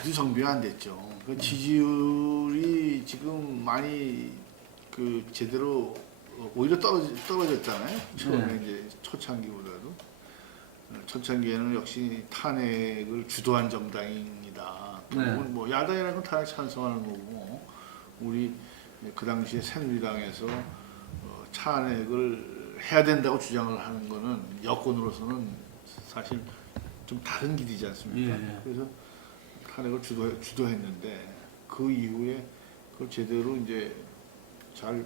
아직도 정비가 안 됐죠. 그 지지율이 지금 많이 그 제대로 오히려 떨어졌잖아요. 처음에 이제 초창기보다도. 초창기에는 역시 탄핵을 주도한 정당입니다. 뭐 야당이라는 건 탄핵 찬성하는 거고, 우리 그 당시에 새누리당에서 탄핵을 해야 된다고 주장을 하는 거는 여권으로서는 사실 좀 다른 길이지 않습니까? 그래서 탄핵을 주도했는데 그 이후에 그걸 제대로 이제 잘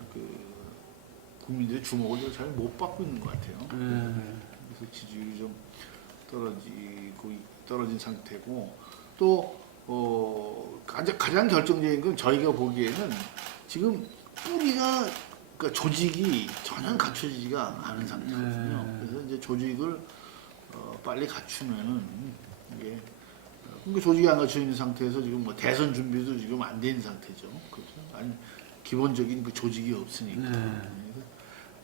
국민들의 주목을 잘 못 받고 있는 것 같아요. 그래서 지지율이 좀 떨어진 상태고, 또 가장 결정적인 건 저희가 보기에는 지금 뿌리가, 그러니까 조직이 전혀 갖춰지지가 않은 상태거든요. 그래서 이제 조직을 빨리 갖추면은 이게, 그러니까 조직이 안 갖춰 있는 상태에서 지금 뭐 대선 준비도 지금 안 된 상태죠. 그렇죠? 아니, 기본적인 그 조직이 없으니까. 그래서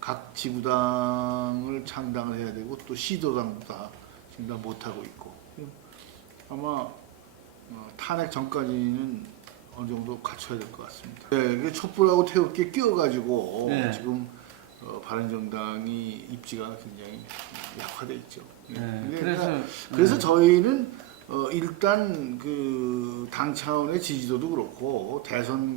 각 지구당을 창당을 해야 되고, 또 시도당도 다 지금 다 못하고 있고, 아마 탄핵 전까지는 어느 정도 갖춰야 될 것 같습니다. 네, 촛불하고 태극기 끼워가지고 지금 바른정당이 입지가 굉장히 약화돼 있죠. 그래서 저희는 일단 그 당 차원의 지지도도 그렇고 대선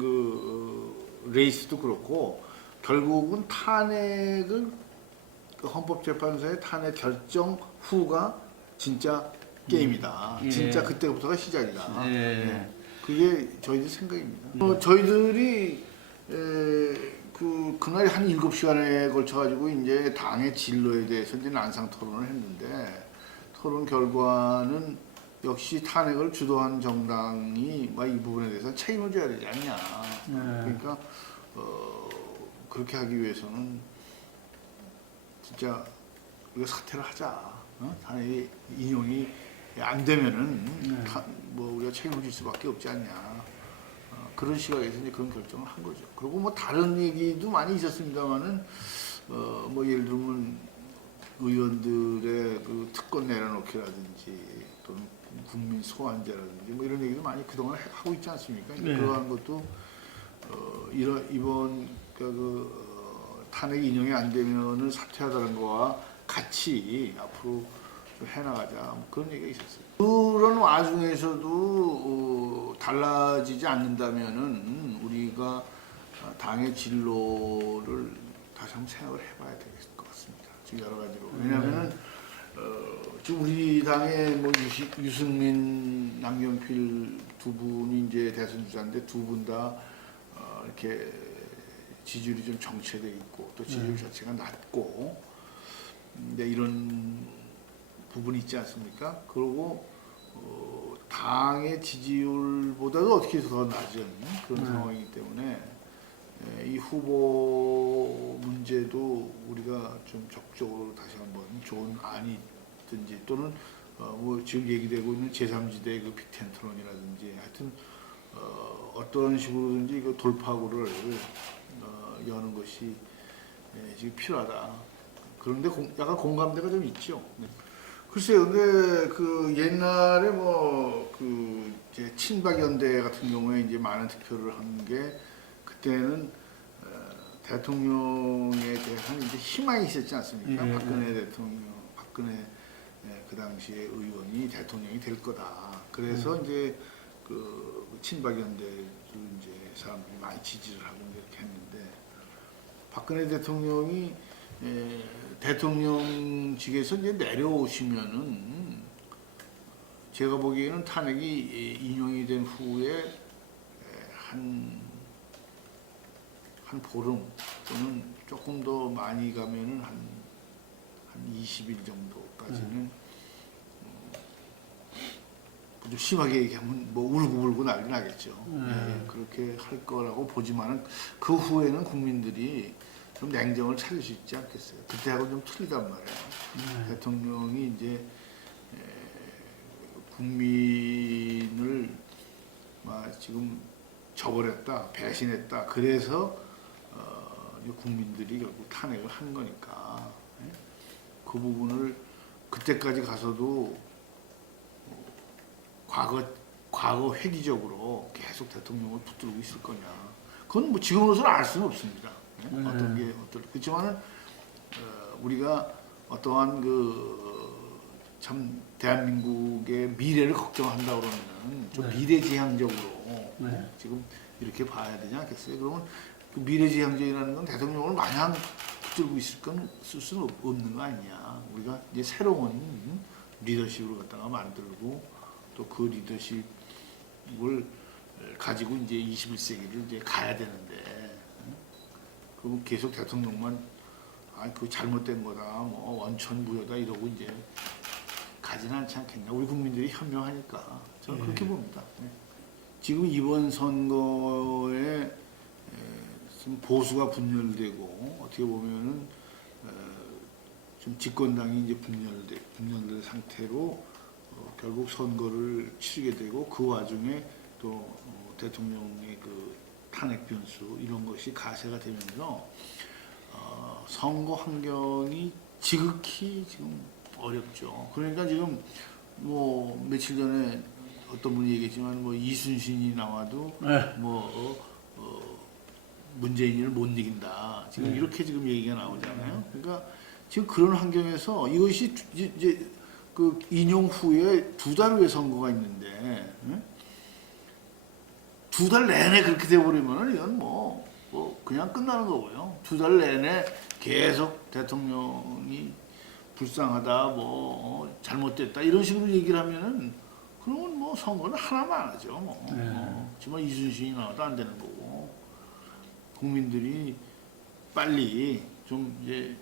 레이스도 그렇고, 결국은 탄핵을 헌법재판소의 탄핵 결정 후가 진짜 게임이다. 진짜 그때부터가 시작이다. 그게 저희들 생각입니다. 저희들이 그날 한 7시간에 걸쳐가지고 이제 당의 진로에 대해서 이제 난상 토론을 했는데, 토론 결과는 역시 탄핵을 주도한 정당이 이 부분에 대해서 책임을 져야 되지 않냐. 그러니까 그렇게 하기 위해서는 진짜 우리가 사퇴를 하자. 탄핵이 인용이 안 되면은 우리가 책임을 질 수밖에 없지 않냐. 그런 시각에서 이제 그런 결정을 한 거죠. 그리고 뭐 다른 얘기도 많이 있었습니다만은 뭐 예를 들면 의원들의 그 특권 내려놓기라든지, 또는 국민 소환제라든지 뭐 이런 얘기도 많이 그동안 하고 있지 않습니까? 그러한 것도 이번 탄핵 인용이 안 되면은 사퇴하자는 거와 같이 앞으로 좀 해나가자, 뭐 그런 얘기가 있었어요. 그런 와중에서도 달라지지 않는다면은 우리가 당의 진로를 다시 한번 생각을 해봐야 될 것 같습니다. 지금 여러 가지로. 왜냐하면은 지금 우리 당의 뭐 유승민, 남경필 두 분이 이제 대선 주자인데, 두 분 다 이렇게 지지율이 좀 정체돼 있고, 또 지지율 자체가 낮고, 이런 부분이 있지 않습니까? 그리고 당의 지지율보다도 어떻게 해서 더 낮은 그런 상황이기 때문에 이 후보 문제도 우리가 좀 적극적으로 다시 한번 좋은 안이 있든지, 또는 뭐 지금 얘기되고 있는 제3지대 그 빅텐트론이라든지, 하여튼 어떤 식으로든지 그 돌파구를 여는 것이 지금 필요하다. 그런데 약간 공감대가 좀 있죠. 글쎄요, 근데 그 옛날에 이제 친박연대 같은 경우에 이제 많은 득표를 한 게, 그때는 대통령에 대한 이제 희망이 있었지 않습니까? 박근혜 대통령, 그 당시에 의원이 대통령이 될 거다. 그래서 이제 그 친박연대를 이제 사람들이 많이 지지를 하고 이렇게 했는데, 박근혜 대통령이 대통령직에서 이제 내려오시면은, 제가 보기에는 탄핵이 인용이 된 후에 한 보름, 또는 조금 더 많이 가면은 한 20일 정도까지는 좀 심하게 얘기하면 뭐 울고불고 난리 나겠죠. 그렇게 할 거라고 보지만은, 그 후에는 국민들이 좀 냉정을 찾을 수 있지 않겠어요. 그때하고 좀 틀리단 말이에요. 대통령이 이제 국민을 지금 저버렸다, 배신했다. 그래서 국민들이 결국 탄핵을 한 거니까, 그 부분을 그때까지 가서도 과거 획기적으로 계속 대통령을 붙들고 있을 거냐. 그건 뭐 지금으로서는 알 수는 없습니다. 어떤 게 그렇지만은 우리가 어떠한 참 대한민국의 미래를 걱정한다 그러면은 좀 미래지향적으로 지금 이렇게 봐야 되지 않겠어요? 그러면 그 미래지향적이라는 건 대통령을 마냥 붙들고 쓸 수는 없는 거 아니냐. 우리가 이제 새로운 리더십을 갖다가 만들고 또 그 리더십을 가지고 이제 21세기를 이제 가야 되는데, 그럼 계속 대통령만 그 잘못된 거다, 뭐 원천무효다 이러고 이제 가지는 않지 않겠냐. 우리 국민들이 현명하니까 저는 그렇게 봅니다. 지금 이번 선거에 좀 보수가 분열되고 어떻게 보면은 좀 집권당이 이제 분열된 상태로 결국 선거를 치르게 되고 그 와중에 또 대통령의 그 탄핵 변수 이런 것이 가세가 되면서 선거 환경이 지극히 지금 어렵죠. 그러니까 지금 뭐 며칠 전에 어떤 분이 얘기했지만 뭐 이순신이 나와도 문재인을 못 이긴다. 지금 이렇게 지금 얘기가 나오잖아요. 그러니까 지금 그런 환경에서 이것이 이제 그 인용 후에 2달 후에 선거가 있는데 2달 내내 그렇게 돼버리면 이건 뭐 그냥 끝나는 거고요. 2달 내내 계속 대통령이 불쌍하다, 뭐 잘못됐다 이런 식으로 얘기를 하면은 그러면 뭐 선거는 하나만 하죠. 정말 이순신이 나와도 안 되는 거고 국민들이 빨리 좀 이제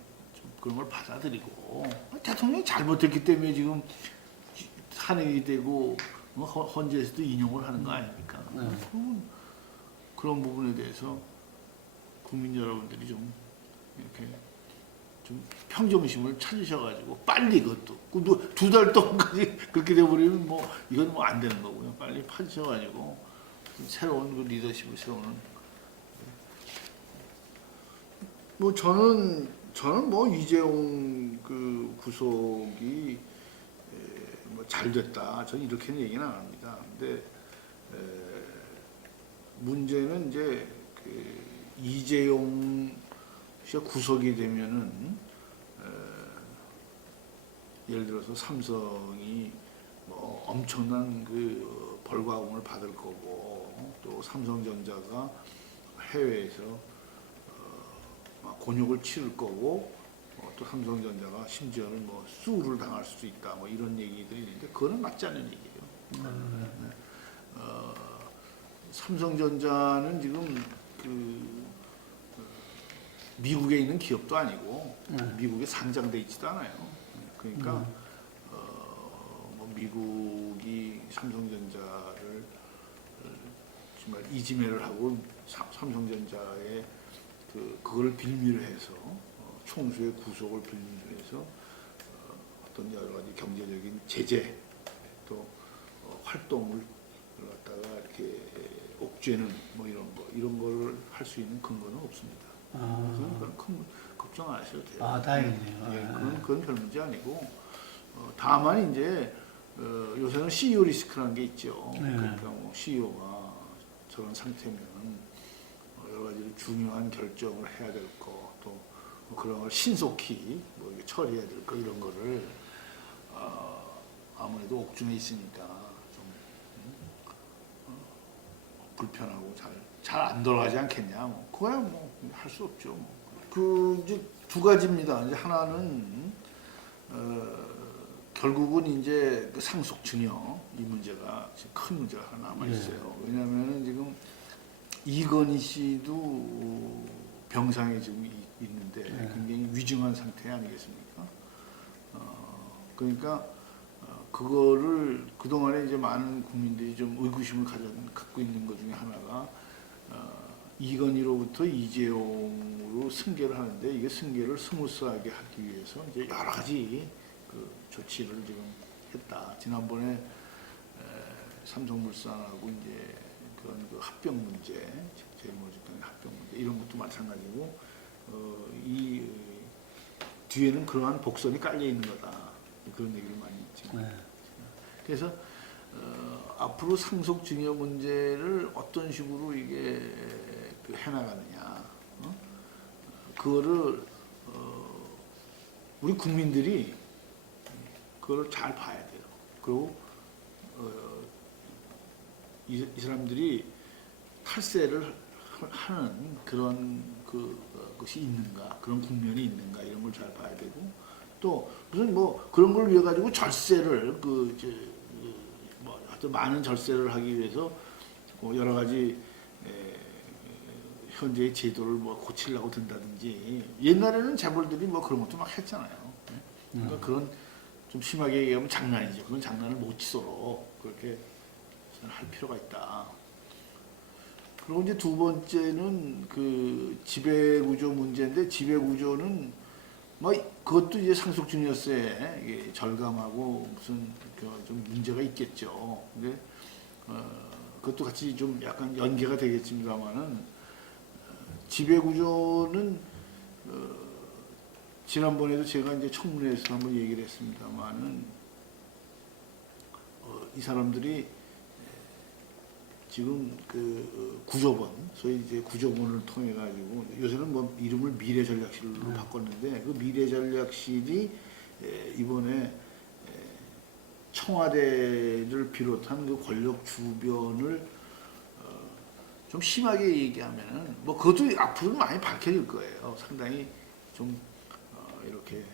그런 걸 받아들이고 대통령이 잘못했기 때문에 지금 탄핵이 되고 헌재에서도 인용을 하는 거 아닙니까? 그런 부분에 대해서 국민 여러분들이 좀 이렇게 좀 평정심을 찾으셔가지고 빨리 그것도 2달 동안까지 그렇게 돼버리면 뭐 이건 뭐 안 되는 거고요. 빨리 찾으셔가지고 새로운 그 리더십을 세우는 뭐 저는 뭐 이재용 그 구속이 뭐 잘 됐다. 저는 이렇게는 얘기는 안 합니다. 근데 문제는 이제 그 이재용 씨가 구속이 되면은 예를 들어서 삼성이 뭐 엄청난 그 벌과금을 받을 거고 또 삼성전자가 해외에서 곤욕을 치를 거고 또 삼성전자가 심지어는 뭐 수우를 당할 수도 있다 뭐 이런 얘기들이 있는데 그거는 맞지 않는 얘기예요. 삼성전자는 지금 그 미국에 있는 기업도 아니고 미국에 상장돼 있지도 않아요. 그러니까 뭐 미국이 삼성전자를 정말 이지매를 하고 삼성전자의 그걸 빌미로 해서 총수의 구속을 빌미로 해서 어떤 여러 가지 경제적인 제재 또 활동을 갖다가 이렇게 옥죄는 뭐 이런 거를 할 수 있는 근거는 없습니다. 그건 큰 걱정 안 하셔도 돼요. 다행이네요. 예, 그건 별 문제 아니고 다만 이제 요새는 CEO 리스크라는 게 있죠. 그러니까 뭐 CEO가 저런 상태면 여러 가지 중요한 결정을 해야 될 거, 또 그런 걸 신속히 뭐 이렇게 처리해야 될 거 이런 거를 아무래도 옥중에 있으니까 좀 불편하고 잘 안 돌아가지 않겠냐. 뭐 그거야 뭐 할 수 없죠. 뭐. 그 이제 두 가지입니다. 이제 하나는 결국은 이제 그 상속 증여 이 문제가 지금 큰 문제가 하나 남아 있어요. 왜냐하면은 지금 이건희 씨도 병상에 지금 있는데 굉장히 위중한 상태 아니겠습니까? 그러니까 그거를 그동안에 이제 많은 국민들이 좀 의구심을 갖고 있는 것 중에 하나가 이건희로부터 이재용으로 승계를 하는데 이게 승계를 스무스하게 하기 위해서 이제 여러 가지 그 조치를 지금 했다. 지난번에 삼성물산하고 이제 그런 그 합병 문제, 제일모직당의 합병 문제 이런 것도 마찬가지고 이 뒤에는 그러한 복선이 깔려 있는 거다. 그런 얘기를 많이 있죠. 그래서 앞으로 상속증여 문제를 어떤 식으로 이게 그 해나가느냐, 그거를 우리 국민들이 그걸 잘 봐야 돼요. 그리고 이 사람들이 탈세를 하는 그런 것이 있는가, 그런 국면이 있는가 이런 걸 잘 봐야 되고, 또 무슨 뭐 그런 걸 위해 가지고 절세를 뭐 하여튼 많은 절세를 하기 위해서 뭐 여러 가지 현재의 제도를 뭐 고치려고 든다든지, 옛날에는 재벌들이 뭐 그런 것도 막 했잖아요. 그러니까 그런 좀 심하게 얘기하면 장난이죠. 그런 장난을 못 치도록 그렇게 할 필요가 있다. 그리고 이제 두 번째는 그 지배구조 문제인데, 지배구조는 뭐 그것도 이제 상속증여세 이게 절감하고 무슨 좀 문제가 있겠죠. 근데 그것도 같이 좀 약간 연계가 되겠습니다만은, 지배구조는 지난번에도 제가 이제 청문회에서 한번 얘기를 했습니다만은, 이 사람들이 지금 그 구조본, 소위 이제 구조본을 통해 가지고 요새는 뭐 이름을 미래전략실로 바꿨는데, 그 미래전략실이 이번에 청와대를 비롯한 그 권력 주변을 좀 심하게 얘기하면은, 뭐 그것도 앞으로 많이 밝혀질 거예요. 상당히 좀 이렇게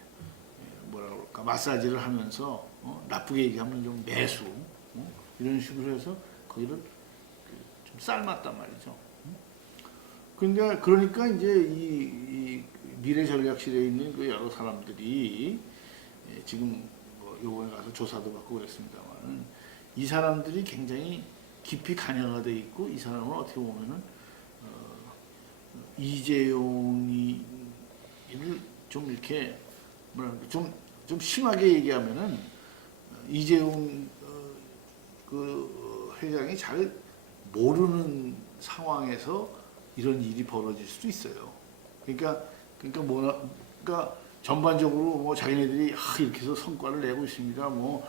뭐라 그럴까, 마사지를 하면서 나쁘게 얘기하면 좀 매수 이런 식으로 해서 거기를 좀 삶았단 말이죠. 근데 그러니까 이제 이 미래전략실에 있는 그 여러 사람들이 지금 뭐 요번에 가서 조사도 받고 그랬습니다만은, 이 사람들이 굉장히 깊이 관여가 돼 있고, 이 사람은 어떻게 보면은 이재용이 좀 이렇게 뭐랄까 좀 심하게 얘기하면은, 이재용 그 회장이 잘 모르는 상황에서 이런 일이 벌어질 수도 있어요. 그러니까 전반적으로 뭐 자기네들이 이렇게 해서 성과를 내고 있습니다. 뭐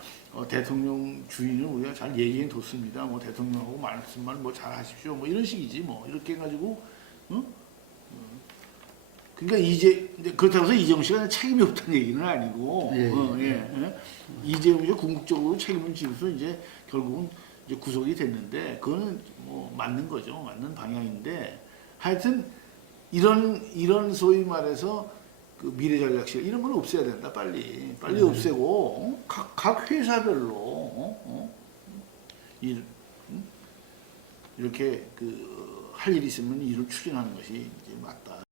대통령 주인은 우리가 잘 얘기해 뒀습니다. 뭐 대통령하고 말씀만 뭐 잘 하십시오. 뭐 이런 식이지 뭐. 이렇게 해가지고 그러니까 이제 그렇다고 해서 이재용 씨가 책임이 없다는 얘기는 아니고, 이재용이 궁극적으로 책임을 지면서 이제 결국은 이제 구속이 됐는데, 그거는 뭐 맞는 거죠. 맞는 방향인데, 하여튼 이런 소위 말해서 그 미래전략실 이런 건 없애야 된다. 빨리 없애고 각 회사별로 이렇게 할 일이 있으면 일을 추진하는 것이 이제 맞다.